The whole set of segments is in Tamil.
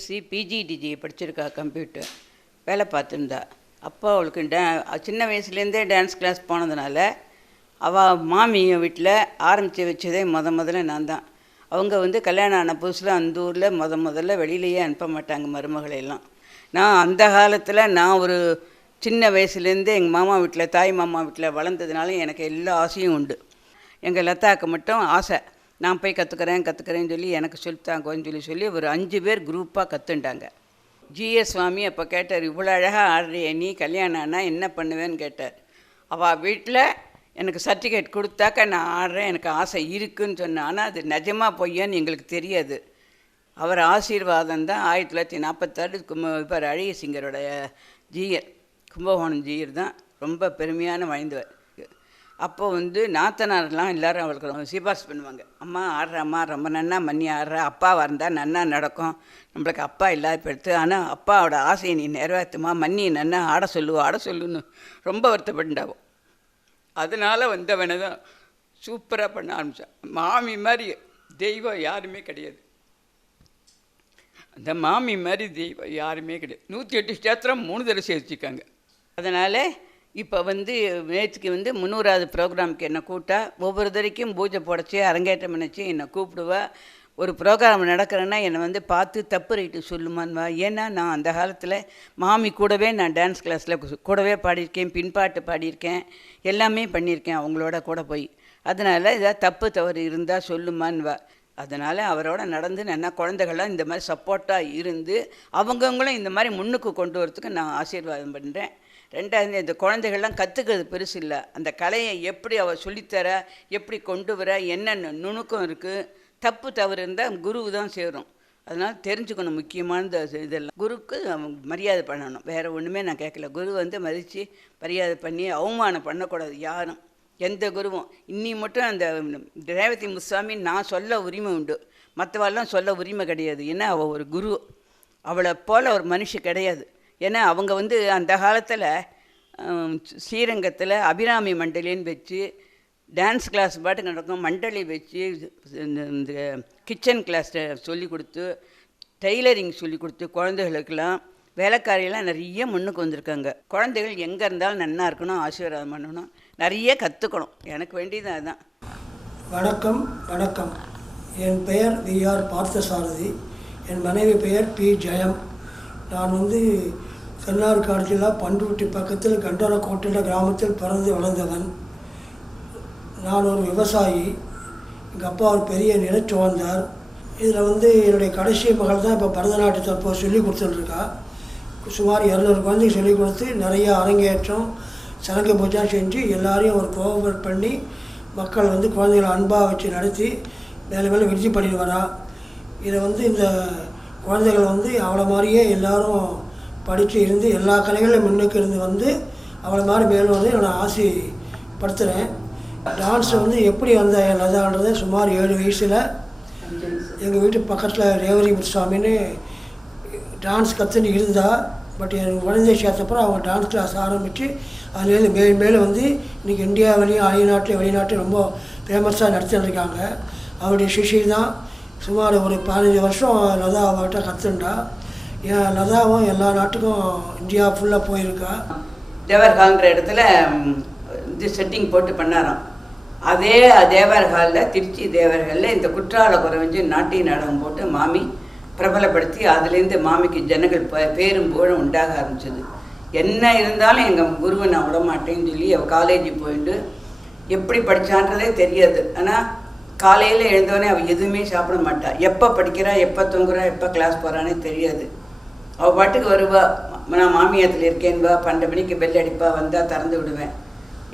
பிஎஸ்சி பிஜிடிஜி படிச்சிருக்கா, கம்ப்யூட்டர் வேலை பார்த்துருந்தா. அப்போ அவளுக்கு சின்ன வயசுலேருந்தே டான்ஸ் கிளாஸ் போனதுனால அவள் மாமி வீட்டில் ஆரம்பித்து வச்சதே முதல்ல நான் தான். அவங்க கல்யாணம் ஆன புதுசில் அந்த ஊரில் முதல்ல வெளியிலேயே அனுப்ப மாட்டாங்க மருமகளையெல்லாம். நான் அந்த காலத்தில் நான் ஒரு சின்ன வயசுலேருந்தே எங்கள் மாமா வீட்டில் தாய் மாமா வீட்டில் வளர்ந்ததுனால எனக்கு எல்லா ஆசையும் உண்டு. எங்கள் லதாவுக்கு மட்டும் ஆசை, நான் போய் கற்றுக்கிறேன்னு சொல்லி எனக்கு சொல்லித்தாங்கன்னு சொல்லி ஒரு 5 பேர் குரூப்பாக கற்றுண்டாங்க. ஜிஎஸ் சுவாமி அப்போ கேட்டார், இவ்வளோ அழகாக ஆடுறிய நீ, கல்யாணம் ஆனால் என்ன பண்ணுவேன்னு கேட்டார். அவள் வீட்டில் எனக்கு சர்டிஃபிகேட் கொடுத்தாக்க நான் ஆடுறேன், எனக்கு ஆசை இருக்குதுன்னு சொன்னேன். ஆனால் அது நிஜமாக பொய்யான்னு எங்களுக்கு தெரியாது. அவர் ஆசீர்வாதம் தான் 1946 இப்போ அழகிய சிங்கரோடைய ஜீயர், கும்பகோணம் ஜீயர் தான் ரொம்ப பெருமையான வாய்ந்தவர். அப்போது நாத்தனாரெலாம் எல்லோரும் அவளுக்கு சிபாரிசு பண்ணுவாங்க. அம்மா ஆடுறாம்மா, ரொம்ப நன்னா மண்ணி ஆடுறா, அப்பா வந்தால் நன்னா நடக்கும், நம்மளுக்கு அப்பா இல்லாத போயிடுத்து, ஆனால் அப்பாவோட ஆசையை நீ நிறைவேற்றுமா, மண்ணி நன்னா ஆட சொல்லுன்னு ரொம்ப வருத்தப்பட்டுண்டாவும். அதனால் வந்தவனை தான் சூப்பராக பண்ண ஆரம்பித்தான். மாமி மாதிரி தெய்வம் யாருமே கிடையாது, அந்த மாமி மாதிரி தெய்வம் யாருமே கிடையாது. 108 ஸ்தோத்திரம் 3 தடவை சேர்த்துருக்காங்க. அதனால் இப்போ நேற்றுக்கு 300வது ப்ரோக்ராமுக்கு என்னை கூட்டா, ஒவ்வொரு தடவைக்கும் பூஜை போடச்சி அரங்கேற்றம் பண்ணிச்சு என்னை கூப்பிடுவா. ஒரு ப்ரோக்ராம் நடக்கிறேன்னா என்னை பார்த்து தப்பு ரைட்டு சொல்லுமான்வா. ஏன்னா நான் அந்த காலத்தில் மாமி கூடவே நான் டான்ஸ் கிளாஸில் கூடவே பாடியிருக்கேன், பின்பாட்டு பாடியிருக்கேன், எல்லாமே பண்ணியிருக்கேன் அவங்களோட கூட போய். அதனால் ஏதாவது தப்பு தவறு இருந்தால் சொல்லுமான்வா. அதனால் அவரோட நடந்து நல்லா குழந்தைகள்லாம் இந்த மாதிரி சப்போர்ட்டாக இருந்து அவங்கவுங்களும் இந்த மாதிரி முன்னுக்கு கொண்டு வரத்துக்கு நான் ஆசீர்வாதம் பண்ணுறேன். 2வது, இந்த குழந்தைகள்லாம் கற்றுக்கிறது பெருசு இல்லை, அந்த கலையை எப்படி அவள் சொல்லித்தர, எப்படி கொண்டு வர, என்னென்ன நுணுக்கம் இருக்குது, தப்பு தவறு இருந்தால் குரு தான் சேரும். அதனால் தெரிஞ்சுக்கணும் முக்கியமானது இதெல்லாம். குருக்கு மரியாதை பண்ணணும், வேறு ஒன்றுமே நான் கேட்கல. குரு மதித்து மரியாதை பண்ணி அவமானம் பண்ணக்கூடாது யாரும், எந்த குருவும். இன்னி மட்டும் அந்த ரேவதி முத்துசாமி நான் சொல்ல உரிமை உண்டு, மற்றவாள்லாம் சொல்ல உரிமை கிடையாது. ஏன்னா அவள் ஒரு குரு, அவளை போல் ஒரு மனுஷன் கிடையாது. ஏன்னா அவங்க அந்த காலத்தில் ஸ்ரீரங்கத்தில் அபிராமி மண்டலின்னு வச்சு டான்ஸ் கிளாஸ் பாட்டு நடக்கும், மண்டலி வச்சு இந்த கிச்சன் கிளாஸ் சொல்லி கொடுத்து, டெய்லரிங் சொல்லி கொடுத்து, குழந்தைகளுக்கெல்லாம் வேலைக்காரியெல்லாம் நிறைய முன்னுக்கு வந்திருக்காங்க. குழந்தைகள் எங்கே இருந்தாலும் நன்னா இருக்கணும், ஆசீர்வாதம் பண்ணணும், நிறைய கற்றுக்கணும். எனக்கு வேண்டியது அதுதான். வணக்கம். என் பெயர் விஆர் பார்த்தசாரதி, என் மனைவி பெயர் பி ஜெயம். நான் தென்னார்காடு ஜில்லா பண்ருட்டி பக்கத்தில் கண்டோரக்கோட்டை கிராமத்தில் பிறந்து வளர்ந்தவன். நான் ஒரு விவசாயி. எங்கள் அப்பா ஒரு பெரிய நிலச்சுவந்தார். இதில் என்னுடைய கடைசி மகள் தான் இப்போ பரதநாட்டியத்தை இப்போ சொல்லிக் கொடுத்துட்ருக்கா. சுமார் 200 குழந்தைக்கு சொல்லிக் கொடுத்து நிறைய அரங்கேற்றம், சலங்கை பூஜை செஞ்சு எல்லாரையும் ஒரு கோஆபரேட் பண்ணி மக்கள் குழந்தைகளை அன்பாக வச்சு நடத்தி மேலே விருத்தி பண்ணிட்டு வரா. இதை இந்த குழந்தைகள் அவளை மாதிரியே எல்லோரும் படித்து இருந்து எல்லா கலைகளிலும் முன்னுக்கு இருந்து அவளை மாதிரி மேலும் என்னோட ஆசைப்படுத்துகிறேன். டான்ஸை எப்படி லதான்றதை சுமார் 7 வயசில் எங்கள் வீட்டு பக்கத்தில் ரேவதி முத்துசாமின்னு டான்ஸ் கற்றுன்னு இருந்தால். பட் எனக்கு குழந்தை சேர்த்தப்பறம் அவங்க டான்ஸ் கிளாஸ் ஆரம்பித்து அதுலேருந்து மேலும் இன்றைக்கி இந்தியா வெளிநாட்டு ரொம்ப ஃபேமஸாக நடத்திட்டுருக்காங்க. அவருடைய சிஷி தான். சுமார் ஒரு 15 வருஷம் லதா அவர்கிட்ட கற்றுண்டா. ஏன் லதாவும் எல்லா நாட்டுக்கும் இந்தியா ஃபுல்லாக போயிருக்கா. தேவர் ஹால்ன்ற இடத்துல செட்டிங் போட்டு பண்ணாராம். அதே தேவர் ஹாலில், திருச்சி தேவர் ஹாலில் இந்த குற்றால குறைவஞ்சு நாட்டிய நாடகம் போட்டு மாமி பிரபலப்படுத்தி அதுலேருந்து மாமிக்கு ஜனங்கள் பேரும் புகழும் உண்டாக ஆரம்பிச்சது. என்ன இருந்தாலும் எங்கள் குருவை நான் விட மாட்டேன்னு சொல்லி அவள் காலேஜ் போயிட்டு எப்படி படித்தான்றதே தெரியாது. ஆனால் காலையில் எழுந்தோடனே அவள் எதுவுமே சாப்பிட மாட்டாள். எப்போ படிக்கிறா, எப்போ தூங்குறா, எப்போ கிளாஸ் போகிறானே தெரியாது. அவள் பாட்டுக்கு வருவா, நான் மாமியாத்தில் இருக்கேன்வா, 12 மணிக்கு பெல் அடிப்பா, வந்தால் திறந்து விடுவேன்.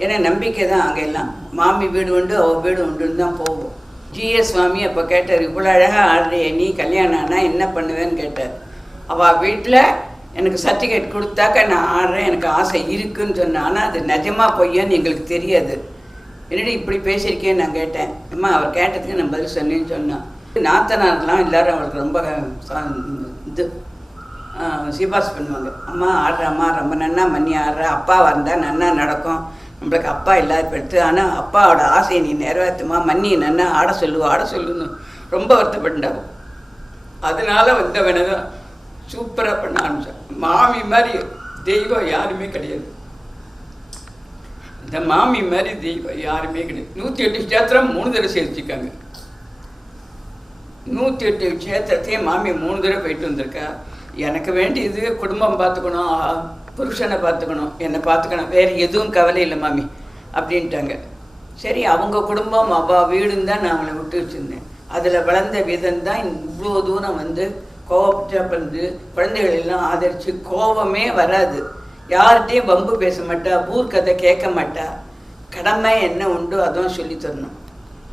ஏன்னா நம்பிக்கை தான் அங்கே எல்லாம். மாமி வீடு உண்டு, அவள் வீடு உண்டுன்னு தான் போவோம். ஜிஎஸ் சுவாமி அப்போ கேட்டார், இவ்வளோ அழகாக ஆடுறிய நீ, கல்யாணம் ஆனால் என்ன பண்ணுவேன்னு கேட்டார். அவள் வீட்டில் எனக்கு சர்டிஃபிகேட் கொடுத்தாக்க நான் ஆடுறேன், எனக்கு ஆசை இருக்குதுன்னு சொன்னேன். ஆனால் அது நிஜமாக பொய்யான்னு எங்களுக்கு தெரியாது. என்னடி இப்படி பேசியிருக்கேன்னு நான் கேட்டேன். அம்மா அவர் கேட்டதுக்கு நான் பதில் சொன்னேன்னு சொன்னான். நாத்தனாரெலாம் எல்லோரும் அவளுக்கு ரொம்ப சிபாரிசு பண்ணுவாங்க. அம்மா ஆடுறாம்மா, ரொம்ப நன்னா மண்ணி ஆடுறா, அப்பா வந்தால் நன்னா நடக்கும், நம்மளுக்கு அப்பா இல்லாத போயிடுத்து, ஆனால் அப்பாவோட ஆசையை நீ நிறைவேற்றுமா, மண்ணி நன்னா ஆட சொல்லுன்னு ரொம்ப வருத்தப்பட்டுண்டாகும். அதனால் வந்தவனை தான் சூப்பராக பண்ண ஆரம்பித்தேன். மாமி மாதிரி தெய்வம் யாருமே கிடையாது. இந்த மாமி மாதிரி தெய்வம் யாருமே கிடையாது. 108 சேத்திரம் 3 தடவை சேர்த்துக்காங்க. 108 சேத்திரத்தையும் மாமி 3 தடவை போயிட்டு வந்திருக்கா. எனக்கு வேண்டியது குடும்பம் பார்த்துக்கணும், புருஷனை பார்த்துக்கணும், என்னை பார்த்துக்கணும், வேறு எதுவும் கவலை இல்லை மாமி அப்படின்ட்டாங்க. சரி, அவங்க குடும்பம் அவள் வீடுன்னு தான் நான் அவளை விட்டு வச்சுருந்தேன். அதில் வளர்ந்த விதம் தான் இவ்வளோ தூரம் வந்து கோபப்பட்டு குழந்தைகள் எல்லாம் ஆதரித்து கோபமே வராது. யார்கிட்டையும் வம்பு பேச மாட்டா, ஊர் கதை கேட்க மாட்டா. கடமை என்ன உண்டோ அதுவும் சொல்லி தரணும்.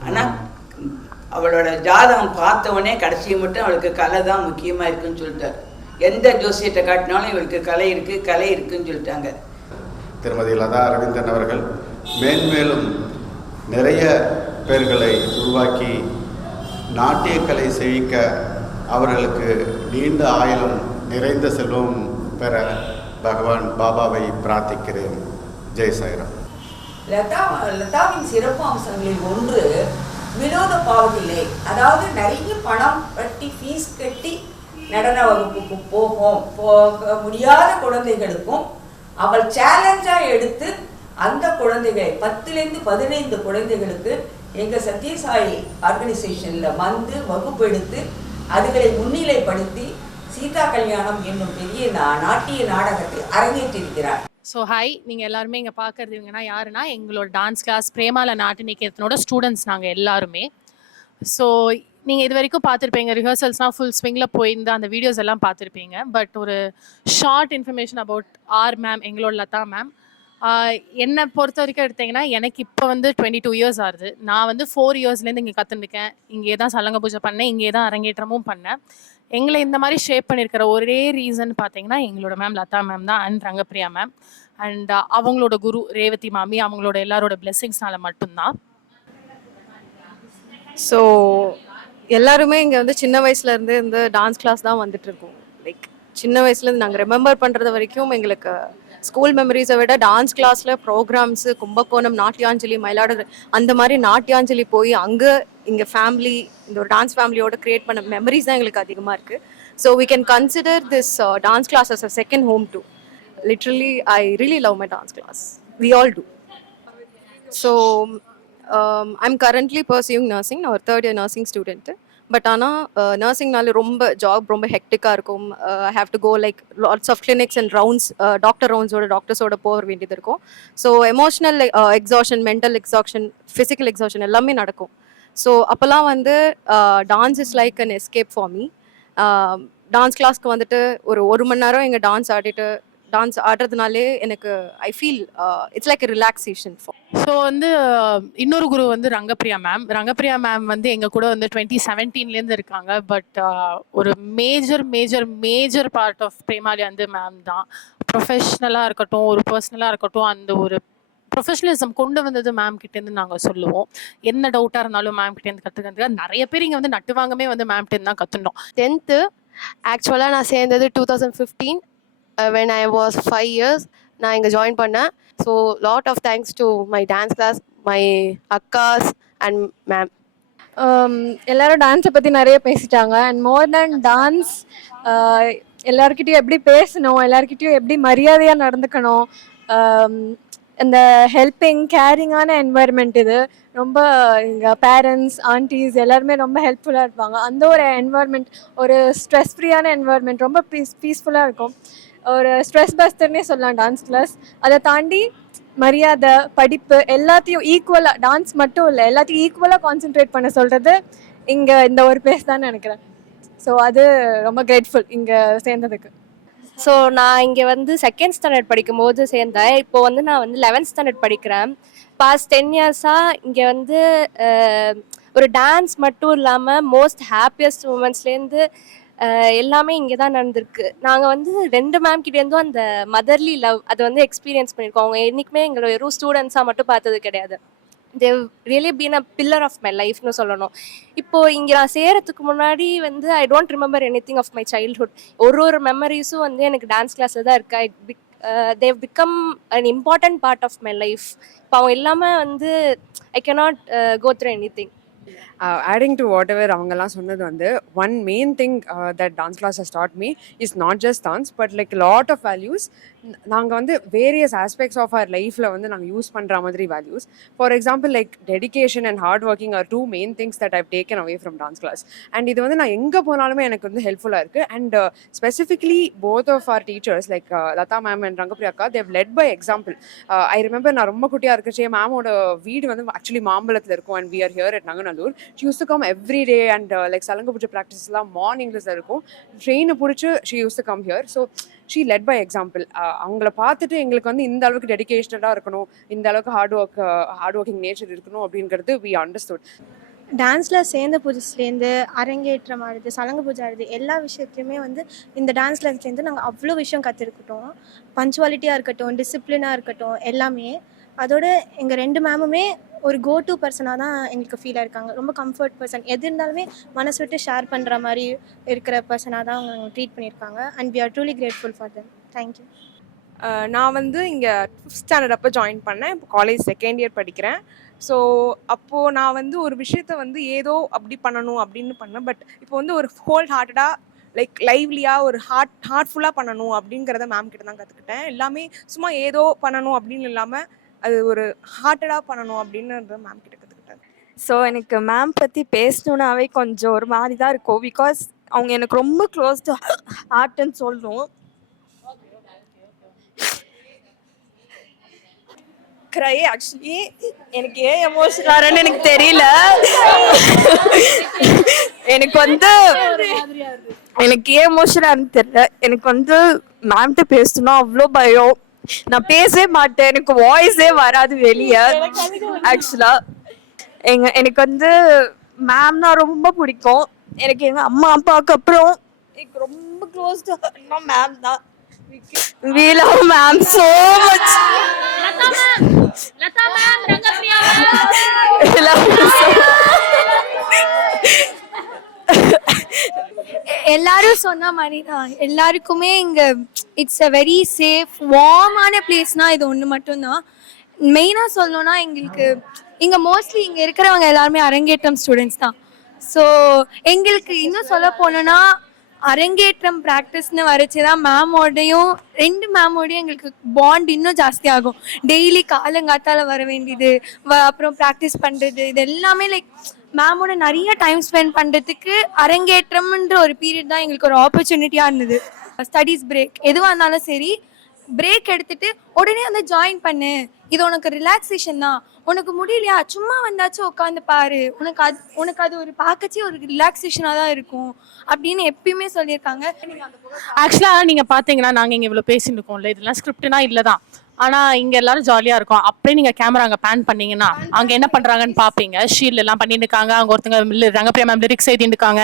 ஆனால் அவளோட ஜாதகம் பார்த்தவொடனே கடைசி மட்டும் அவளுக்கு கலை தான் முக்கியமாக இருக்குன்னு சொல்லிட்டார். எந்த ஜோசியத்தை காட்டினாலும் இவளுக்கு கலை இருக்குன்னு சொல்லிட்டாங்க. திருமதி லதா அரவிந்தன் அவர்கள் மேன்மேலும் நிறைய பேர்களை உருவாக்கி நாட்டியக்கலை செழிக்க அவர்களுக்கு நீண்ட ஆயுளும் நிறைந்த செல்வம் பெற பகவான் பாபாவை பிரார்த்திக்கிறேன். ஜெய் சாய்ராம். லதாவின் சிறப்பு அம்சங்களில் ஒன்று வினோத பாவத்திலே, அதாவது நிறைய பணம் கட்டி ஃபீஸ் கட்டி நடன வகுப்புக்கு போக முடியாத குழந்தைகளுக்கும் அவள் சேலஞ்சாக எடுத்து அந்த குழந்தைகளை 10லேருந்து 15 குழந்தைகளுக்கு எங்கள் சத்யசாயி ஆர்கனைசேஷனில் வந்து வகுப்பு எடுத்து அதுகளை முன்னிலைப்படுத்தி சீதா கல்யாணம் என்னும் பெரிய நாட்டிய நாடகத்தை அரங்கேற்றிருக்கிறார். ஸோ ஹாய், நீங்கள் எல்லாருமே இங்கே பார்க்குறது இவங்கன்னா யாருன்னா எங்களோட டான்ஸ் கிளாஸ் பிரேமால நாட்டு நிகேதனோட ஸ்டூடெண்ட்ஸ் நாங்கள் எல்லாருமே. ஸோ நீங்கள் இது வரைக்கும் பார்த்துருப்பீங்க, ரிஹர்சல்ஸ்னால் ஃபுல் ஸ்விங்கில் போயிருந்து அந்த வீடியோஸ் எல்லாம் பார்த்துருப்பீங்க. பட் ஒரு short information about R ma'am, எங்களோட லதா மேம். என்னை பொறுத்த வரைக்கும் எடுத்திங்கன்னா எனக்கு இப்போ வந்து 22 இயர்ஸ் ஆகுது. நான் வந்து 4 இயர்ஸ்லேருந்து இங்கே கற்றுருக்கேன். இங்கே தான் சலங்க பூஜை பண்ணேன், இங்கே தான் அரங்கேற்றமும் பண்ணேன். எங்களை இந்த மாதிரி ஷேப் பண்ணியிருக்கிற ஒரே ரீசன் பார்த்தீங்கன்னா எங்களோட மேம் லதா மேம் தான், அண்ட் ரங்கப்பிரியா மேம், அண்ட் அவங்களோட குரு ரேவதி மாமி, அவங்களோட எல்லாரோட பிளெஸிங்ஸ்னால மட்டும்தான். ஸோ எல்லாருமே இங்கே வந்து சின்ன வயசுலேருந்து இந்த டான்ஸ் கிளாஸ் தான் வந்துட்டுருக்கோம். லைக் சின்ன வயசுலேருந்து நாங்கள் ரிமெம்பர் பண்ணுறது வரைக்கும் எங்களுக்கு ஸ்கூல் மெமரிஸை விட டான்ஸ் கிளாஸில் ப்ரோக்ராம்ஸு, கும்பகோணம், நாட்டியாஞ்சலி, மயிலாடுதுறை, அந்த மாதிரி நாட்டியாஞ்சலி போய் அங்கே இங்கே ஃபேமிலி, இந்த ஒரு டான்ஸ் ஃபேமிலியோட க்ரியேட் பண்ண மெமரிஸ் தான் எங்களுக்கு அதிகமாக இருக்குது. So we can consider this dance class as a second home too. Literally, I really love my dance class. We all do. So I'm currently pursuing nursing. நான் ஒரு 3rd year nursing student. But ஆனால் நர்சிங்னால ரொம்ப ஜாப் ரொம்ப ஹெக்டிக்காக இருக்கும். I have to go like lots of clinics and rounds, டாக்டர்ஸோட போக வேண்டியது இருக்கும். So emotional exhaustion, mental exhaustion, physical exhaustion எல்லாமே நடக்கும். ஸோ அப்போல்லாம் வந்து dance is like an escape for me. Dance கிளாஸ்க்கு வந்துட்டு ஒரு மணி நேரம் எங்கள் டான்ஸ் ஆடுறதுனாலே எனக்கு I feel it's like a relaxation. So வந்து இன்னொரு குரு வந்து ரங்கப்பிரியா மேம் வந்து எங்கள் கூட வந்து 2017லேருந்து இருக்காங்க. பட் ஒரு மேஜர் பார்ட் ஆஃப் பிரேமாலி வந்து மேம் தான். ப்ரொஃபஷ்னலாக இருக்கட்டும், ஒரு பர்சனலாக இருக்கட்டும், அந்த ஒரு ப்ரொஃபஷனலிசம் கொண்டு வந்தது மேம் கிட்டேருந்து நாங்கள் சொல்லுவோம். என்ன டவுட்டாக இருந்தாலும் மேம் கிட்டேருந்து கற்றுக்கிறதுக்கு நிறைய பேர் இங்கே வந்து நட்டுவாங்கமே வந்து மேம் கிட்டேருந்து தான் கற்றுனோம். 10th ஆக்சுவலாக நான் சேர்ந்தது 2015. when I was 5 years நான் இங்கே ஜாயின் பண்ணேன். So lot of thanks to my dance class, my அக்காஸ் அண்ட் மேம். எல்லாரும் டான்ஸை பற்றி நிறைய பேசிட்டாங்க. அண்ட் மோர் தேன் டான்ஸ், எல்லாருக்கிட்டையும் எப்படி பேசணும், எல்லாருக்கிட்டையும் எப்படி மரியாதையாக நடந்துக்கணும், இந்த ஹெல்பிங் கேரிங்கான என்வாயர்மெண்ட் இது ரொம்ப எங்கள் பேரண்ட்ஸ், ஆன்டிஸ் எல்லாருமே ரொம்ப ஹெல்ப்ஃபுல்லாக இருப்பாங்க. அந்த ஒரு என்வாயர்மெண்ட், ஒரு ஸ்ட்ரெஸ் ஃப்ரீயான என்வாயர்மெண்ட், ரொம்ப பீஸ்ஃபுல்லாக இருக்கும். ஒரு ஸ்ட்ரெஸ் பஸ்டர்னே சொல்லலாம் டான்ஸ் கிளாஸ். அதை தாண்டி மரியாதை, படிப்பு எல்லாத்தையும் ஈக்குவலாக, டான்ஸ் மட்டும் இல்லை எல்லாத்தையும் ஈக்குவலாக கான்சென்ட்ரேட் பண்ண சொல்கிறது இங்கே இந்த ஒரு பிளேஸ் தான் நினைக்கிறேன். ஸோ அது ரொம்ப கிரேட்ஃபுல் இங்கே சேர்ந்ததுக்கு. ஸோ நான் இங்கே வந்து 2nd ஸ்டாண்டர்ட் படிக்கும்போது சேர்ந்தேன். இப்போ வந்து நான் வந்து 11th ஸ்டாண்டர்ட் படிக்கிறேன். பாஸ்ட் 10 இயர்ஸாக இங்கே வந்து ஒரு டான்ஸ் மட்டும் இல்லாமல் மோஸ்ட் ஹாப்பியஸ்ட் மூமெண்ட்ஸ்லேருந்து எல்லாமே இங்கே தான் நடந்திருக்கு. நாங்கள் வந்து 2 மேம் கிட்டேருந்தும் அந்த மதர்லி லவ் அதை வந்து எக்ஸ்பீரியன்ஸ் பண்ணியிருக்கோம். அவங்க என்றைக்குமே எங்களை வெறும் ஸ்டூடெண்ட்ஸாக மட்டும் பார்த்தது கிடையாது. They really been a pillar of my லைஃப்னு சொல்லணும். இப்போது இங்கே நான் சேரத்துக்கு முன்னாடி வந்து I don't remember anything of my childhood. ஒரு மெமரிஸும் வந்து எனக்கு டான்ஸ் கிளாஸில் தான் இருக்கா. They become an important part of my life. இப்போ அவங்க இல்லாமல் வந்து I cannot go through anything. adding to whatever அவங்கெல்லாம் சொன்னது வந்து one main thing that dance class has taught me is not just dance but like a lot of values. நாங்கள் வந்து various aspects of our lifeல வந்து நாங்கள் யூஸ் பண்ணுற மாதிரி values. For example, like dedication and hard working are two main things that I've taken away from dance class. And இது வந்து நான் எங்கே போனாலுமே எனக்கு வந்து ஹெல்ப்ஃபுல்லாக இருக்குது. And specifically both of our teachers like Lata ma'am and Rangapriya akka, they've led by example. I remember நான் ரொம்ப குட்டியாக இருக்கச்சே மேமோட வீடு வந்து ஆக்சுவலி மாம்பழத்தில் இருக்கும். And we are here at Nanganallur. She used to come every day and like Salanga Puja practices mornings இருக்கும். ட்ரெயினை பிடிச்சி she used to come here. So she led by example. அவங்கள பார்த்துட்டு எங்களுக்கு வந்து இந்த அளவுக்கு டெடிகேஷனடாக இருக்கணும், இந்த அளவுக்கு ஹார்ட் ஒர்க்கிங் நேச்சர் இருக்கணும் அப்படிங்கிறது we understood. டான்ஸில் சேர்ந்த புதுசுலேருந்து அரங்கேற்றம் ஆடுது, சலங்க பூஜை ஆடுது, எல்லா விஷயத்துலையுமே வந்து இந்த டான்ஸில் சேர்ந்து நாங்கள் அவ்வளோ விஷயம் கற்றுருக்கட்டும். பஞ்சுவாலிட்டியாக இருக்கட்டும், டிசிப்ளினாக இருக்கட்டும், எல்லாமே. அதோட எங்கள் 2 மேமுமே ஒரு கோ டு பர்சனாக தான் எங்களுக்கு ஃபீல் ஆயிருக்காங்க. ரொம்ப கம்ஃபர்ட் பர்சன், எது இருந்தாலுமே மனசு விட்டு ஷேர் பண்ணுற மாதிரி இருக்கிற பர்சனாக தான் அவங்க ட்ரீட் பண்ணியிருக்காங்க. And we are truly grateful for them. Thank you. நான் வந்து இங்கே 5th ஸ்டாண்டர்ட் அப்போ ஜாயின் பண்ணேன். இப்போ காலேஜ் 2nd இயர் படிக்கிறேன். ஸோ அப்போது நான் வந்து ஒரு விஷயத்த வந்து ஏதோ அப்படி பண்ணணும் அப்படின்னு பண்ணேன். பட் இப்போ வந்து ஒரு ஹோல் ஹார்ட்டடாக லைக் லைவ்லியாக ஒரு ஹார்ட்ஃபுல்லாக பண்ணணும் அப்படிங்கிறத மேம் கிட்ட தான் கற்றுக்கிட்டேன். எல்லாமே சும்மா ஏதோ பண்ணணும் அப்படின்னு இல்லாமல் அது ஒரு ஹார்ட்டடாக பண்ணணும் அப்படின்னுறத மேம் கிட்ட கற்றுக்கிட்டேன். ஸோ எனக்கு மேம் பற்றி பேசணுன்னாவே கொஞ்சம் ஒரு மாதிரி தான் இருக்கும். பிகாஸ் அவங்க எனக்கு ரொம்ப க்ளோஸ் டு ஹார்ட்னு சொல்லணும். க்ரை ஆக்சுவலி எனக்கு ஏன் எமோஷனல் ஆகிறேன்னு எனக்கு தெரியல. எனக்கு ஏன் எமோஷனல் தெரியல. எனக்கு வந்து மேம்கிட்ட பேசணும்னா அவ்வளோ பயம். நான் பேசவே மாட்டேன், எனக்கு வாய்ஸே வராது வெளியே. ஆக்சுவலா எனக்கு வந்து மேம்னா ரொம்ப பிடிக்கும். எனக்கு எங்க அம்மா அப்பாவுக்கு அப்புறம் எனக்கு ரொம்ப க்ளோஸ் மேம் தான். We love ma'am so much. Lata ma'am, Rangapriya We love you so எல்லாரும் சொன்ன மாதிரி தான் எல்லாருக்குமே இங்கே இட்ஸ் அ வெரி சேஃப் வார்மான பிளேஸ்னால் இது ஒன்று மட்டும்தான். மெயினாக சொல்லணும்னா எங்களுக்கு இங்கே மோஸ்ட்லி இங்கே இருக்கிறவங்க எல்லாருமே அரங்கேற்றம் ஸ்டூடெண்ட்ஸ் தான். ஸோ எங்களுக்கு இன்னும் சொல்ல போனோன்னா அரங்கேற்றம் ப்ராக்டிஸ்னு வரைச்சி தான் மேமோடையும் 2 மேமோடையும் எங்களுக்கு பாண்ட் இன்னும் ஜாஸ்தி ஆகும். டெய்லி காலங்காத்தால் வர வேண்டியது, அப்புறம் ப்ராக்டிஸ் பண்ணுறது, இது எல்லாமே லைக் மேமோட நிறைய டைம் ஸ்பெண்ட் பண்ணுறதுக்கு அரங்கேற்றம்ன்ற ஒரு பீரியட் தான் எங்களுக்கு ஒரு ஆப்பர்ச்சுனிட்டியாக இருந்தது. ஸ்டடீஸ் பிரேக் எதுவாக இருந்தாலும் சரி, பிரேக் எடுத்துகிட்டு உடனே வந்து ஜாயின் பண்ணு, இது உனக்கு ரிலாக்ஸேஷன் தான், உனக்கு முடியலையா சும்மா வந்தாச்சும் உட்காந்து பாரு, உனக்கு அது ஒரு பார்க்கச்சே ஒரு ரிலாக்ஸேஷனாக தான் இருக்கும் அப்படின்னு எப்பயுமே சொல்லியிருக்காங்க. ஆக்சுவலாக நீங்கள் பார்த்தீங்கன்னா நாங்கள் இங்கே இவ்வளோ பேசிட்டு இருக்கோம்ல, இதெல்லாம் ஸ்கிரிப்ட்னா இல்லை தான். ஆனால் இங்கே எல்லாரும் ஜாலியாக இருக்கும். அப்படியே நீங்கள் கேமரா அங்கே பேன் பண்ணீங்கன்னா அங்கே என்ன பண்ணுறாங்கன்னு பார்ப்பீங்க. ஷீல்டு எல்லாம் பண்ணிட்டு இருக்காங்க. அங்கே ஒருத்தங்க ரங்கப்பிரியா மேம் லிரிக்ஸ் எழுதிட்டு இருக்காங்க.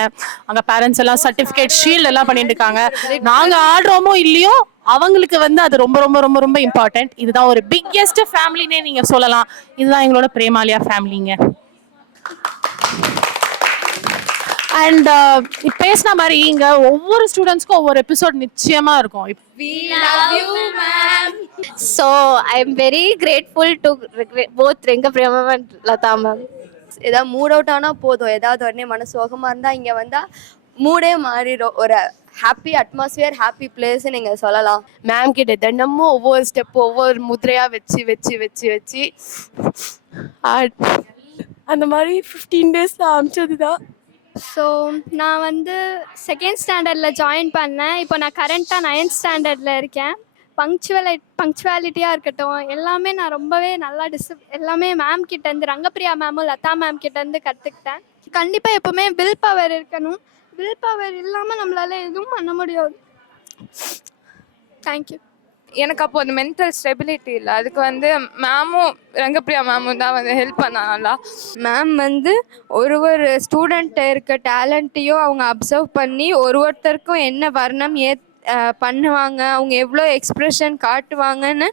அங்கே பேரண்ட்ஸ் எல்லாம் சர்டிஃபிகேட் ஷீல்டு எல்லாம் பண்ணிட்டு இருக்காங்க. நாங்கள் ஆடுறோமோ இல்லையோ அவங்களுக்கு வந்து அது ரொம்ப ரொம்ப ரொம்ப ரொம்ப இம்பார்ட்டன்ட். இதுதான் ஒரு பிக்கெஸ்ட் ஃபேமிலினே நீங்கள் சொல்லலாம். இதுதான் எங்களோட பிரேமாலயா ஃபேமிலிங்க. அண்ட் பேசின மாதிரி இங்க ஒவ்வொரு ஸ்டூடெண்ட்ஸ்க்கும் ஒவ்வொரு எபிசோட் நிச்சயமா இருக்கும். We love you, ma'am. So I'm very grateful to both Rangapriya ma'am and Lata ma'am. ஏதாவது மூட் அவுட் ஆனால் போதும், ஏதாவது உடனே மனசு சோகமாக இருந்தால் இங்கே வந்தால் மூடே மாறிடும். ஒரு ஹாப்பி அட்மாஸ்பியர், ஹாப்பி பிளேஸ்ன்னு நீங்கள் சொல்லலாம். மேம் கிட்ட தினமும் ஒவ்வொரு ஸ்டெப் ஒவ்வொரு முதிரையாக வச்சு வச்சு வச்சு வச்சு அந்த மாதிரி 15 டேஸில் அமைச்சது தான். ஸோ நான் வந்து 2nd ஸ்டாண்டர்டில் ஜாயின் பண்ணேன். இப்போ நான் கரண்ட்டாக 9th ஸ்டாண்டர்டில் இருக்கேன். பங்க்சுவாலிட்டியாக இருக்கட்டும் எல்லாமே நான் ரொம்பவே நல்லா எல்லாமே மேம் கிட்டேருந்து, ரங்கப்பிரியா மேமும் லதா மேம் கிட்டேருந்து கற்றுக்கிட்டேன். கண்டிப்பாக எப்போவுமே வில் பவர் இருக்கணும். வில் பவர் இல்லாமல் நம்மளால் எதுவும் பண்ண முடியாது. தேங்க்யூ. எனக்கு அப்போ அந்த மென்டல் ஸ்டெபிலிட்டி இல்லை. அதுக்கு வந்து மேமும் ரங்கப்பிரியா மேமும் தான் வந்து ஹெல்ப் பண்ணாங்களா. மேம் வந்து ஒரு ஸ்டூடெண்ட்டை இருக்க டேலண்ட்டையும் அவங்க அப்சர்வ் பண்ணி ஒருத்தருக்கும் என்ன வர்ணம் பண்ணுவாங்க, அவங்க எவ்வளோ எக்ஸ்ப்ரெஷன் காட்டுவாங்கன்னு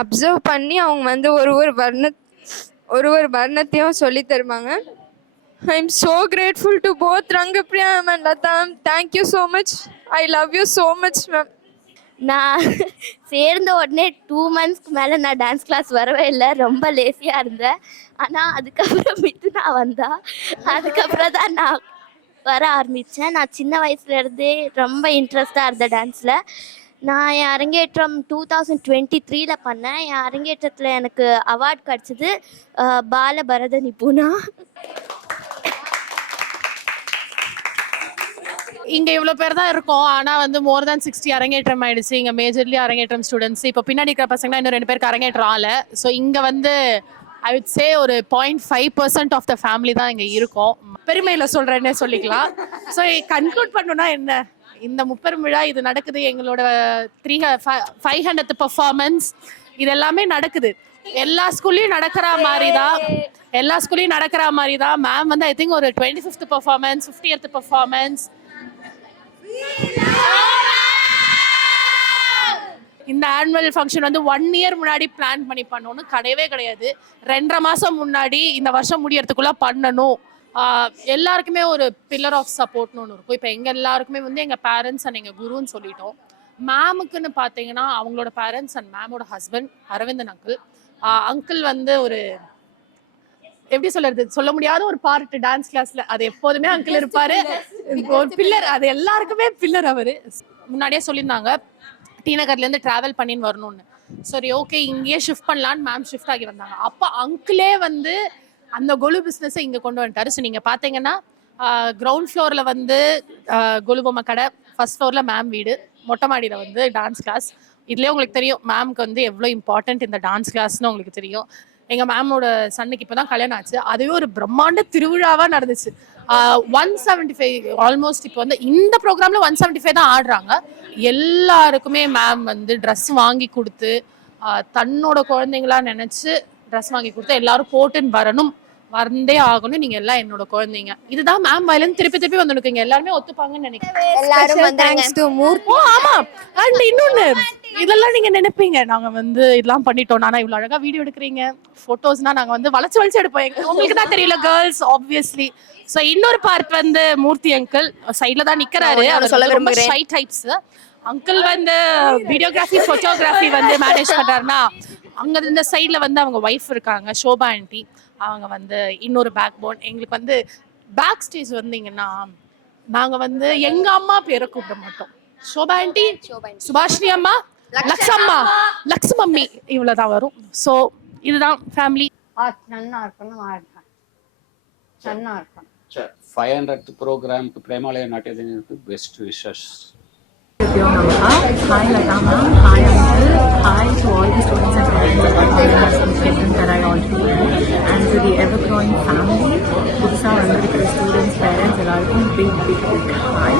அப்சர்வ் பண்ணி அவங்க வந்து ஒரு வர்ணத்தையும் சொல்லி தருவாங்க. I am so grateful to both Rangapriya ma'am and Lata ma'am. Thank you so much. I love you so much ma'am. நான் சேர்ந்த உடனே 2 monthsக்கு மேலே நான் டான்ஸ் கிளாஸ் வரவே இல்லை. ரொம்ப லேசியாக இருந்தேன். ஆனால் அதுக்கப்புறம் நான் வந்தா. அதுக்கப்புறம் தான் நான் வர ஆரம்பித்தேன். நான் சின்ன வயசுலேருந்தே ரொம்ப இன்ட்ரெஸ்டாக இருந்தேன் டான்ஸில். நான் என் அரங்கேற்றம் 2023 பண்ணேன். என் அரங்கேற்றத்தில் எனக்கு அவார்ட் கிடச்சிது, பால பரத நிபுணா. இங்க இவ்வளவு பேர் தான் இருக்கோம். ஆனா வந்து மோர் தேன் 60 அரங்கேற்றம் ஆயிடுச்சு. இங்க மேஜர்லி அரங்கேற்றம் ஸ்டூடெண்ட்ஸ். இப்போ பின்னாடி இருக்கிற பசங்க இன்னும் 2 பேருக்கு அரங்கேற்றம் ஆகல. ஸோ இங்க வந்து ஐ வுட் சே ஒரு 0.5% ஆஃப் த ஃபேமிலி தான் இங்க இருக்கோம். பெருமையில சொல்றேன்னே சொல்லிக்கலாம். ஸோ கன்க்ளூட் பண்ணணும்னா என்ன, இந்த முப்பெரும் விழா இது நடக்குது, எங்களோட 500th பெர்ஃபார்மன்ஸ், இது எல்லாமே நடக்குது. எல்லா ஸ்கூல்லையும் நடக்கிற மாதிரி தான் மேம் வந்து ஐ திங்க் ஒரு 25th பெர்ஃபார்மன்ஸ், 50th பெர்ஃபார்மன்ஸ், இந்த ஆனுவல் ஃபங்க்ஷன் வந்து 1 இயர் முன்னாடி பிளான் பண்ணி பண்ணணும்னு கிடையாது. 2.5 மாசம் முன்னாடி இந்த வருஷம் முடியறதுக்குள்ள பண்ணணும். எல்லாருக்குமே ஒரு பில்லர் ஆஃப் சப்போர்ட்னு ஒன்று இருக்கும். இப்போ எங்கள் எல்லாருக்குமே வந்து எங்கள் பேரண்ட்ஸ் அண்ட் எங்கள் குருன்னு சொல்லிட்டோம். மேமுக்குன்னு பார்த்தீங்கன்னா அவங்களோட பேரண்ட்ஸ் அண்ட் மேமோட ஹஸ்பண்ட் அரவிந்தன் அங்கிள். அங்கிள் வந்து ஒரு எப்படி சொல்ல முடியாத ஒரு பார்ட் டான்ஸ் கிளாஸ்ல. அது எப்போதுமே அங்கிள் இருப்பாரு, ஒரு பில்லர். அது எல்லாருக்குமே பில்லர். அவரு முன்னாடியே சொல்லியிருந்தாங்க டி நகர்ல இருந்து டிராவல் பண்ணின்னு வரணும்னு. சரி ஓகே இங்கேயே ஷிஃப்ட் பண்ணலான்னு மேம் ஷிஃப்ட் ஆகி வந்தாங்க. அப்போ அங்கிளே வந்து அந்த கொலு பிஸ்னஸை இங்கே கொண்டு வந்துட்டாரு. ஸோ நீங்கள் பார்த்தீங்கன்னா கிரவுண்ட் ஃப்ளோரில் வந்து கொலு பொம்மை கடை, ஃபர்ஸ்ட் ஃப்ளோரில் மேம் வீடு, மொட்டை மாடியில் வந்து டான்ஸ் கிளாஸ். இதுலேயே உங்களுக்கு தெரியும் மேம்க்கு வந்து எவ்வளோ இம்பார்ட்டன்ட் இந்த டான்ஸ் கிளாஸ்னு உங்களுக்கு தெரியும். எங்கள் மேமோட சன்னுக்கு இப்போ தான் கல்யாணம் ஆச்சு. அதுவே ஒரு பிரம்மாண்ட திருவிழாவாக நடந்துச்சு. 175 ஆல்மோஸ்ட் இப்போ வந்து இந்த ப்ரோக்ராமில் 175 தான் ஆடுறாங்க. எல்லாருக்குமே மேம் வந்து ட்ரெஸ் வாங்கி கொடுத்து தன்னோட குழந்தைங்களா நினச்சி ட்ரெஸ் வாங்கி கொடுத்து எல்லாரும் போட்டுன்னு வந்தே ஆகணும், நீங்க எல்லாம் என்னோட குழந்தைங்க. இதுதான் மேம் வயலன் திருப்பி வந்துருக்கீங்க. எல்லாருமே ஒத்துப்பாங்கன்னு நினைக்கிறேன். ஆமா. அண்ட் இன்னொன்னு இதெல்லாம் நீங்க நினைப்பீங்க நாங்க வந்து இதெல்லாம் பண்ணிட்டோம், ஆனா இவ்வளவு அழகா வீடியோ எடுக்கிறீங்க, போட்டோஸ்னா நாங்க வந்து வளைச்சு எடுப்போம். உங்களுக்கு தான் தெரியல கேர்ள்ஸ் ஆப்வியஸ்லி. ஸோ இன்னொரு பார்ட் வந்து மூர்த்தி அங்கிள் சைட்ல தான் நிக்கிறாரு. அவர் சொல்ல விரும்புகிறேன் ஷை டைப்ஸ். அங்கிள் வந்து வீடியோகிராஃபி போட்டோகிராஃபி வந்து மேனேஜ் பண்றாருன்னா, அங்க இந்த சைட்ல வந்து அவங்க ஒய்ஃப் இருக்காங்க சோபா ஆண்டி. அவங்க வந்து இன்னொரு பேக் போன். எங்களுக்கு வந்து பேக் ஸ்டேஜ் வந்தீங்கன்னா நாங்க வந்து எங்க அம்மா பேரை கூப்பிட மாட்டோம். சோபா ஆண்டி, சுபாஷினி அம்மா, லக்ஷம்மா, லக்ஷ் மம்மி, இவ்வளவுதான் வரும். ஸோ இதுதான் ஃபேமிலி. நல்லா இருக்கணும், நல்லா இருக்கணும். 500th ப்ரோக்ராம்க்கு பிரேமாலயா நாட்டியத்துக்கு best wishes. Hi Lata ma'am, hi uncle, hi to all the students and parents of our that I also know, and to the ever growing family, புதுசா வந்திருக்கிற students, parents எல்லாருக்கும் big hi.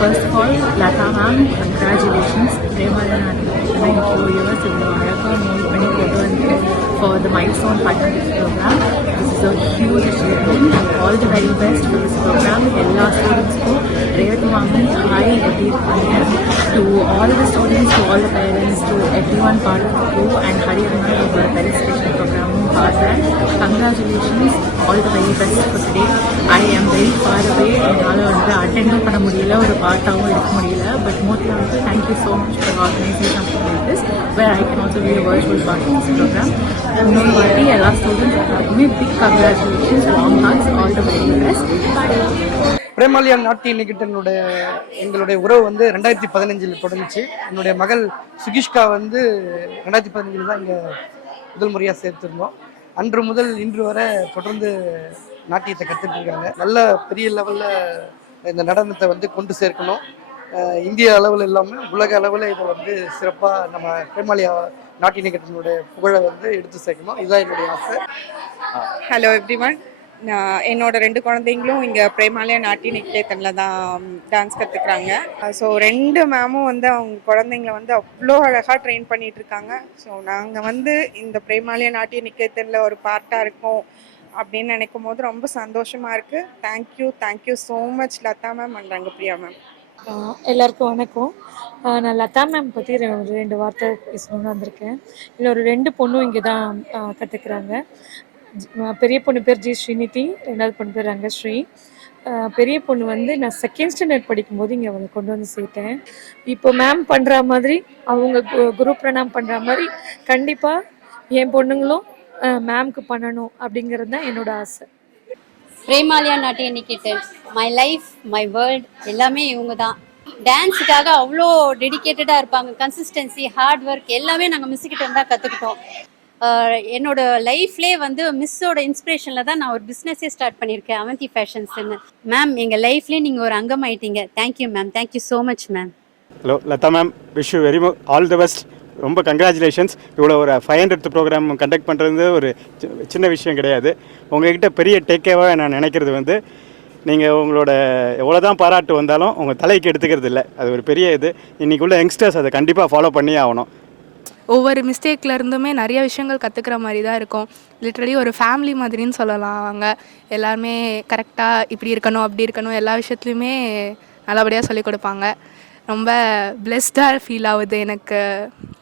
First of all, Lata ma'am, congratulations. பிரேமாலயா நாட்டியம் 4 years இவ்வளோ அழகாக மூவ் பண்ணி கொண்டு வந்து for the milestone 500th program. This is a huge achievement. All the very best for this program. எல்லா ஸ்டூடெண்ட்ஸ்க்கும் ரேவதி மாமி, hi everyone. To all the students, to all the parents, to everyone part of the crew, and Haryana for a very special program. Congratulations, all the very best for today. I am very far away, என்னால் வந்து அட்டெண்டும் பண்ண முடியல, ஒரு பார்ட்டாகவும் எடுக்க முடியல. But Murthy uncle, thank you so much for organizing something like this, where I can also be a virtual part of this program. இன்னொரு வாட்டி எல்லா ஸ்டூடெண்ட்ஸ் எல்லாருக்குமே big congratulations, warm hearts, all the very best. Premalaya நாட்டிய நிகழ்ச்சியினுடைய எங்களுடைய உறவு வந்து 2015 தொடங்குச்சு. என்னுடைய மகள் சுகிஷ்கா வந்து 2015 தான் இங்கே முதல் முறையாக சேர்த்துருந்தோம். அன்று முதல் இன்று வரை தொடர்ந்து நாட்டியத்தை கற்றுட்டு இருக்காங்க. நல்ல பெரிய லெவலில் இந்த நடனத்தை வந்து கொண்டு சேர்க்கணும். இந்திய அளவில் இல்லாமல் உலக அளவில் இதை வந்து சிறப்பாக நம்ம பிரேமாலயா நாட்டிய நிகழ்ச்சியினுடைய புகழை வந்து எடுத்து சேர்க்கணும். இதுதான் என்னுடைய ஆசை. Hello everyone. என்னோட 2 குழந்தைங்களும் இங்கே பிரேமாலயா நாட்டிய நிகேதனில் தான் டான்ஸ் கற்றுக்குறாங்க. ஸோ 2 மேமும் வந்து அவங்க குழந்தைங்கள வந்து அவ்வளோ அழகாக ட்ரெயின் பண்ணிகிட்டு இருக்காங்க. ஸோ நாங்கள் வந்து இந்த பிரேமாலயா நாட்டிய நிகேதனில் ஒரு பார்ட்டாக இருக்கோம் அப்படின்னு நினைக்கும் போது ரொம்ப சந்தோஷமாக இருக்குது. Thank you so much Lata ma'am and Rangapriya ma'am. எல்லாருக்கும் வணக்கம். நான் லதா மேம் பற்றி 2 வார்த்தை பேசணும்னு வந்திருக்கேன். இன்னொரு 2 பொண்ணும் இங்கே தான் கற்றுக்குறாங்க. பெரிய பொண்ணு பேர் ஜி ஸ்ரீநிதி, 2வது பொண்ணு பேர் ரங்கஸ்ரீ. பெரிய பொண்ணு வந்து நான் 2nd ஸ்டாண்டர்ட் படிக்கும்போது இங்கே அவளை கொண்டு வந்து சேர்த்தேன். இப்போ மேம் பண்ணுற மாதிரி, அவங்க குரு பிரணாம் பண்ணுற மாதிரி கண்டிப்பாக என் பொண்ணுங்களும் மேம்க்கு பண்ணணும் அப்படிங்கிறது தான் என்னோட ஆசை. பிரேமாலயா நாட்டிய Niketan, my life, my world எல்லாமே இவங்க தான். டான்ஸுக்காக அவ்வளோ டெடிக்கேட்டடாக இருப்பாங்க. கன்சிஸ்டன்சி, ஹார்ட் ஒர்க் எல்லாமே நாங்கள் மிஸ்ஸுக்கிட்ட இருந்தால் கற்றுக்கிட்டோம். என்னோட லைஃப்லேயே வந்து மிஸ்ஸோட இன்ஸ்பிரேஷனில் தான் நான் ஒரு பிஸ்னஸே ஸ்டார்ட் பண்ணியிருக்கேன், அவந்தி ஃபேஷன்ஸ்ன்னு. மேம், எங்கள் லைஃப்லேயே நீங்கள் ஒரு அங்கம் ஆயிட்டீங்க. Thank you ma'am, thank you so much ma'am. Hello Latha ma'am, wish you very all the best. ரொம்ப கங்க்ராச்சுலேஷன்ஸ். இவ்வளோ ஒரு 500th ப்ரோக்ராம் கண்டக்ட் பண்ணுறது ஒரு சின்ன விஷயம் கிடையாது. உங்கள்கிட்ட பெரிய டேக்கேவாக நான் நினைக்கிறது வந்து, நீங்கள் உங்களோட எவ்வளோ தான் பாராட்டு வந்தாலும் உங்கள் தலைக்கு எடுத்துக்கிறது இல்லை. அது ஒரு பெரிய இது. இன்றைக்கி உள்ள யங்ஸ்டர்ஸ் அதை கண்டிப்பாக ஃபாலோ பண்ணியே ஆகணும். ஒவ்வொரு மிஸ்டேக்கில் இருந்துமே நிறைய விஷயங்கள் கற்றுக்கிற மாதிரி தான் இருக்கும். லிட்ரலி ஒரு ஃபேமிலி மாதிரின்னு சொல்லலாம். அவங்க எல்லாருமே கரெக்டாக இப்படி இருக்கணும் அப்படி இருக்கணும் எல்லா விஷயத்துலையுமே நல்லபடியாக சொல்லிக் கொடுப்பாங்க. ரொம்ப பிளெஸ்டாக ஃபீல் ஆகுது எனக்கு,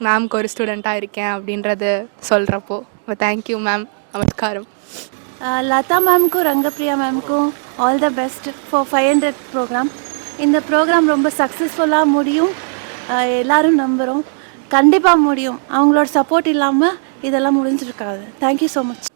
மேம்க்கு ஒரு ஸ்டூடெண்ட்டாக இருக்கேன் அப்படின்றது சொல்கிறப்போ. தேங்க்யூ மேம், நமஸ்காரம். லதா மேம்க்கும் ரங்கப்பிரியா மேம்க்கும் all the best for 500th program. இந்த ப்ரோக்ராம் ரொம்ப சக்ஸஸ்ஃபுல்லாக முடியும், எல்லோரும் நம்புகிறோம். கண்டிப்பாக முடியும். அவங்களோட சப்போர்ட் இல்லாமல் இதெல்லாம் முடிஞ்சிருக்காது. Thank you so much.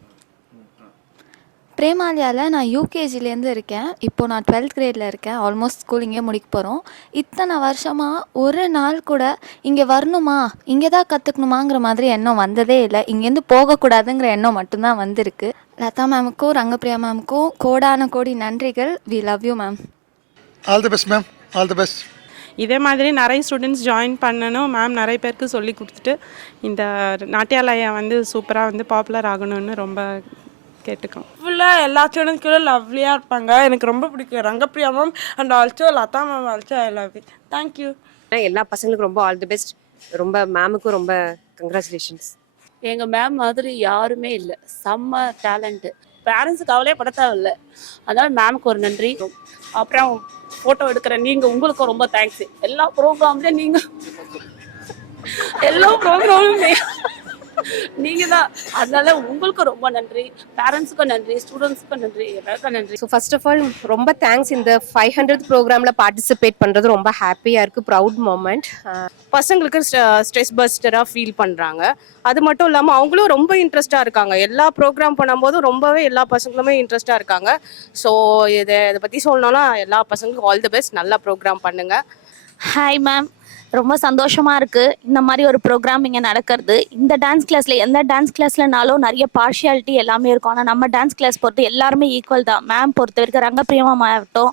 பிரேமாலயாவில் நான் யூகேஜிலேருந்து இருக்கேன். இப்போது நான் 12th கிரேடில் இருக்கேன். ஆல்மோஸ்ட் ஸ்கூல் இங்கே முடிக்க போகிறோம். இத்தனை வருஷமாக ஒரு நாள் கூட இங்கே வரணுமா, இங்கே தான் கற்றுக்கணுமாங்கிற மாதிரி எண்ணம் வந்ததே இல்லை. இங்கேருந்து போகக்கூடாதுங்கிற எண்ணம் மட்டும்தான் வந்திருக்கு. லதா மேமுக்கும் ரங்கப்பிரியா மேமுக்கும் கோடான கோடி நன்றிகள். We love you ma'am. All the best ma'am, all the best. இதே மாதிரி நிறைய ஸ்டூடெண்ட்ஸ் ஜாயின் பண்ணணும். மேம் நிறைய பேருக்கு சொல்லி கொடுத்துட்டு இந்த நாட்டியாலயா வந்து சூப்பராக வந்து பாப்புலர் ஆகணும்னு ரொம்ப கேட்டுக்கோம். ஃபுல்லாக எல்லா ஸ்டூடெண்ட்ஸ்களும் லவ்லியாக இருப்பாங்க. எனக்கு ரொம்ப பிடிக்கும் Rangapriya ma'am and also Lata ma'am. Also I love you. Thank you. எல்லா பசங்களுக்கும் ரொம்ப ஆல் தி பெஸ்ட். ரொம்ப மேமுக்கும் ரொம்ப கங்க்ராச்சுலேஷன்ஸ். எங்கள் மேம் மாதிரி யாருமே இல்லை. செம்ம டேலண்ட்டு. பேரண்ட்ஸுக்கு கவலையே பட தேவையில்லை. அதனால் மேமுக்கு ஒரு நன்றி. அப்புறம் ஃபோட்டோ எடுக்கிற நீங்கள், உங்களுக்கும் ரொம்ப தேங்க்ஸ். எல்லா ப்ரோக்ராம்லேயும் எல்லா ப்ரோக்ராமுமே நீங்கள் தான். அதனால உங்களுக்கும் ரொம்ப நன்றி, பேரண்ட்ஸுக்கும் நன்றி, ஸ்டூடெண்ட்ஸுக்கும் நன்றி, எல்லாருக்கும் நன்றி. ஸோ ஃபர்ஸ்ட் ஆஃப் ஆல் ரொம்ப தேங்க்ஸ். இந்த 500th ப்ரோக்ராமில் பார்ட்டிசிபேட் பண்ணுறது ரொம்ப ஹாப்பியாக இருக்குது. Proud moment. பசங்களுக்கு ஸ்ட்ரெஸ் பஸ்டராக ஃபீல் பண்ணுறாங்க. அது மட்டும் இல்லாமல் அவங்களும் ரொம்ப இன்ட்ரெஸ்டாக இருக்காங்க. எல்லா ப்ரோக்ராம் பண்ணும்போதும் ரொம்பவே எல்லா பசங்களுமே இன்ட்ரெஸ்டாக இருக்காங்க. ஸோ இதை பற்றி சொல்லணும்னா எல்லா பசங்களுக்கும் ஆல் தி பெஸ்ட். நல்லா ப்ரோக்ராம் பண்ணுங்கள். ஹாய் மேம், ரொம்ப சந்தோஷமாக இருக்குது இந்த மாதிரி ஒரு ப்ரோக்ராம் இங்கே நடக்கிறது. இந்த டான்ஸ் கிளாஸில் எந்த டான்ஸ் கிளாஸ்லனாலும் நிறைய பார்ஷியாலிட்டி எல்லாமே இருக்கும். ஆனால் நம்ம டான்ஸ் கிளாஸ் பொறுத்து எல்லாருமே ஈக்குவல் தான். மேம் பொறுத்த வரைக்கும் ரங்கப்பிரியா மேம் ஆகட்டும்,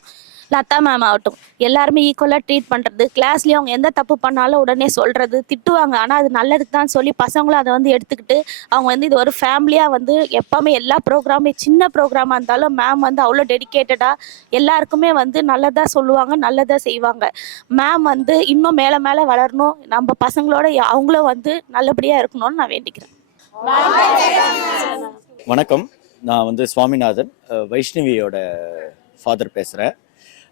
லதா மேம் ஆகட்டும், எல்லாருமே ஈக்குவலாக ட்ரீட் பண்ணுறது. கிளாஸ்லேயும் அவங்க எந்த தப்பு பண்ணாலும் உடனே சொல்கிறது, திட்டுவாங்க. ஆனால் அது நல்லதுக்கு தான் சொல்லி பசங்களும் அதை வந்து எடுத்துக்கிட்டு அவங்க வந்து இது ஒரு ஃபேமிலியாக வந்து எப்போவுமே எல்லா ப்ரோக்ராமே சின்ன ப்ரோக்ராமாக இருந்தாலும் மேம் வந்து அவ்வளோ டெடிக்கேட்டடாக எல்லாருக்குமே வந்து நல்லதாக சொல்லுவாங்க, நல்லதாக செய்வாங்க. மேம் வந்து இன்னும் மேலே மேலே வளரணும், நம்ம பசங்களோட அவங்களும் வந்து நல்லபடியாக இருக்கணும்னு நான் வேண்டிக்கிறேன். வணக்கம், நான் வந்து சுவாமிநாதன், வைஷ்ணவியோட ஃபாதர் பேசுகிறேன்.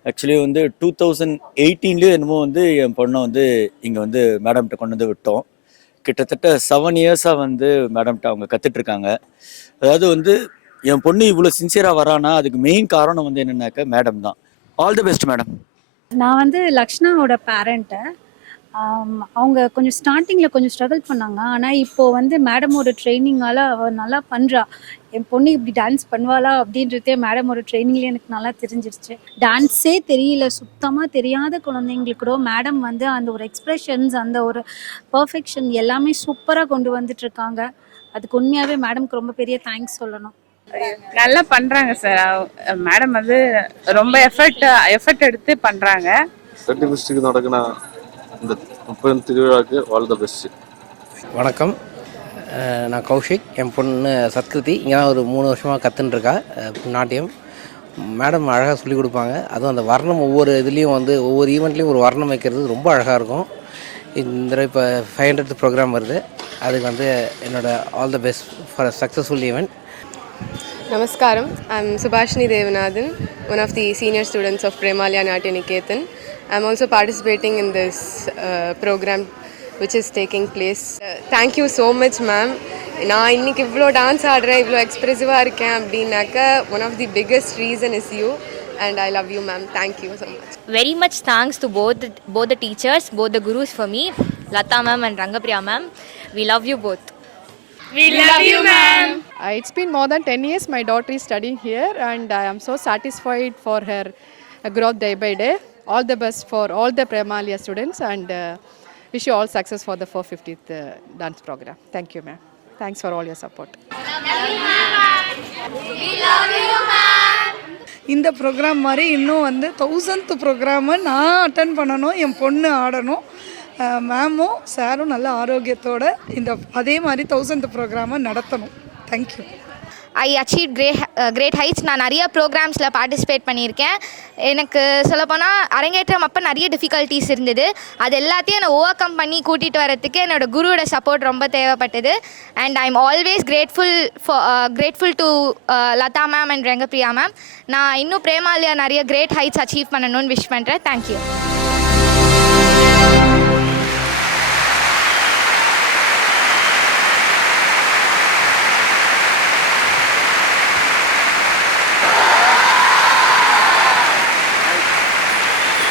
ஆக்சுவலி வந்து 2018 என்னமோ வந்து என் பொண்ணை வந்து இங்கே வந்து மேடம்கிட்ட கொண்டு வந்து விட்டோம். கிட்டத்தட்ட 7 இயர்ஸாக வந்து மேடம்கிட்ட அவங்க கற்றுட்ருக்காங்க. அதாவது வந்து என் பொண்ணு இவ்வளோ சின்சியராக வரானா அதுக்கு மெயின் காரணம் வந்து என்னென்னாக்கா மேடம் தான். All the best madam. நான் வந்து லக்ஷ்னாவோட பேரண்ட்டு. அவங்க கொஞ்சம் ஸ்டார்டிங்கில் கொஞ்சம் ஸ்ட்ரகிள் பண்ணாங்க. ஆனால் இப்போது வந்து மேடமோட ட்ரைனிங்கால் அவள் நல்லா பண்ணுறா. என் பொண்ணு இப்படி டான்ஸ் பண்ணுவாளா அப்படின்றதே மேடமோட ட்ரைனிங்லேயே எனக்கு நல்லா தெரிஞ்சிருச்சு. டான்ஸே தெரியல, சுத்தமாக தெரியாத குழந்தைங்களுக்கு கூட மேடம் வந்து அந்த ஒரு எக்ஸ்ப்ரெஷன்ஸ், அந்த ஒரு பர்ஃபெக்ஷன் எல்லாமே சூப்பராக கொண்டு வந்துட்டுருக்காங்க. அதுக்கு உண்மையாகவே மேடம்க்கு ரொம்ப பெரிய தேங்க்ஸ் சொல்லணும். நல்லா பண்ணுறாங்க சார். மேடம் வந்து ரொம்ப எஃபர்ட் எடுத்து பண்ணுறாங்க. 30 டிஸ்ட்ரிக்ட் நடக்குனா இந்த 30 திருவிழாவுக்கு ஆல் தி பெஸ்ட். வணக்கம், நான் கௌஷிக். என் பொண்ணு சத்கிருதி இங்கே தான் ஒரு 3 வருஷமாக கற்றுன்ட்ருக்கா நாட்டியம். மேடம் அழகாக சொல்லிக் கொடுப்பாங்க. அதுவும் அந்த வர்ணம் ஒவ்வொரு இதுலேயும் வந்து ஒவ்வொரு ஈவெண்ட்லேயும் ஒரு வர்ணம் வைக்கிறது ரொம்ப அழகாக இருக்கும். இந்த இப்போ 500th ப்ரோக்ராம் வருது, அதுக்கு வந்து என்னோட all the best for a successful event. Namaskaram, I'm Subhashini Devanathan, one of the senior students of Premalaya Natya Niketan. I'm also participating in this program which is taking place. Thank you so much ma'am. நான் இன்னைக்கு இவ்வளோ டான்ஸ் ஆடுறேன், இவ்வளோ எக்ஸ்ப்ரெசிவாக இருக்கேன் அப்படின்னாக்க one of the biggest reason is you and I love you ma'am. Thank you so much. Very much thanks to both the teachers, both the gurus for me, Lata ma'am and Rangapriya ma'am. We love you both. We love you, ma'am. It's been more than 10 years my daughter is studying here, and I am so satisfied for her growth day by day. All the best for all the Premalia students, and wish you all success for the 450th dance program. Thank you, ma'am. Thanks for all your support. இந்த ப்ரோக்ராம் மாதிரி இன்னும் வந்து 1000th ப்ரோக்ராமை நான் அட்டன் பண்ணணும், என் பொண்ணு ஆடணும். மேமும் சாரும் நல்ல ஆரோக்கியத்தோடு அதே மாதிரி 1000th ப்ரோக்ராமை நடத்தணும். Thank you. I achieve great heights. நான் நிறைய ப்ரோக்ராம்ஸில் பார்ட்டிசிபேட் பண்ணியிருக்கேன். எனக்கு சொல்லப்போனால் அரங்கேற்றம் அப்போ நிறைய டிஃபிகல்ட்டிஸ் இருந்தது. அது எல்லாத்தையும் நான் ஓவர் கம் பண்ணி கூட்டிகிட்டு வரத்துக்கு என்னோட குருவோட சப்போர்ட் ரொம்ப தேவைப்பட்டது. And I am always grateful to Lata ma'am and Rangapriya ma'am. நான் இன்னும் பிரேமாலியா நிறைய கிரேட் ஹைட்ஸ் அச்சீவ் பண்ணணும்னு விஷ் பண்ணுறேன். தேங்க்யூ.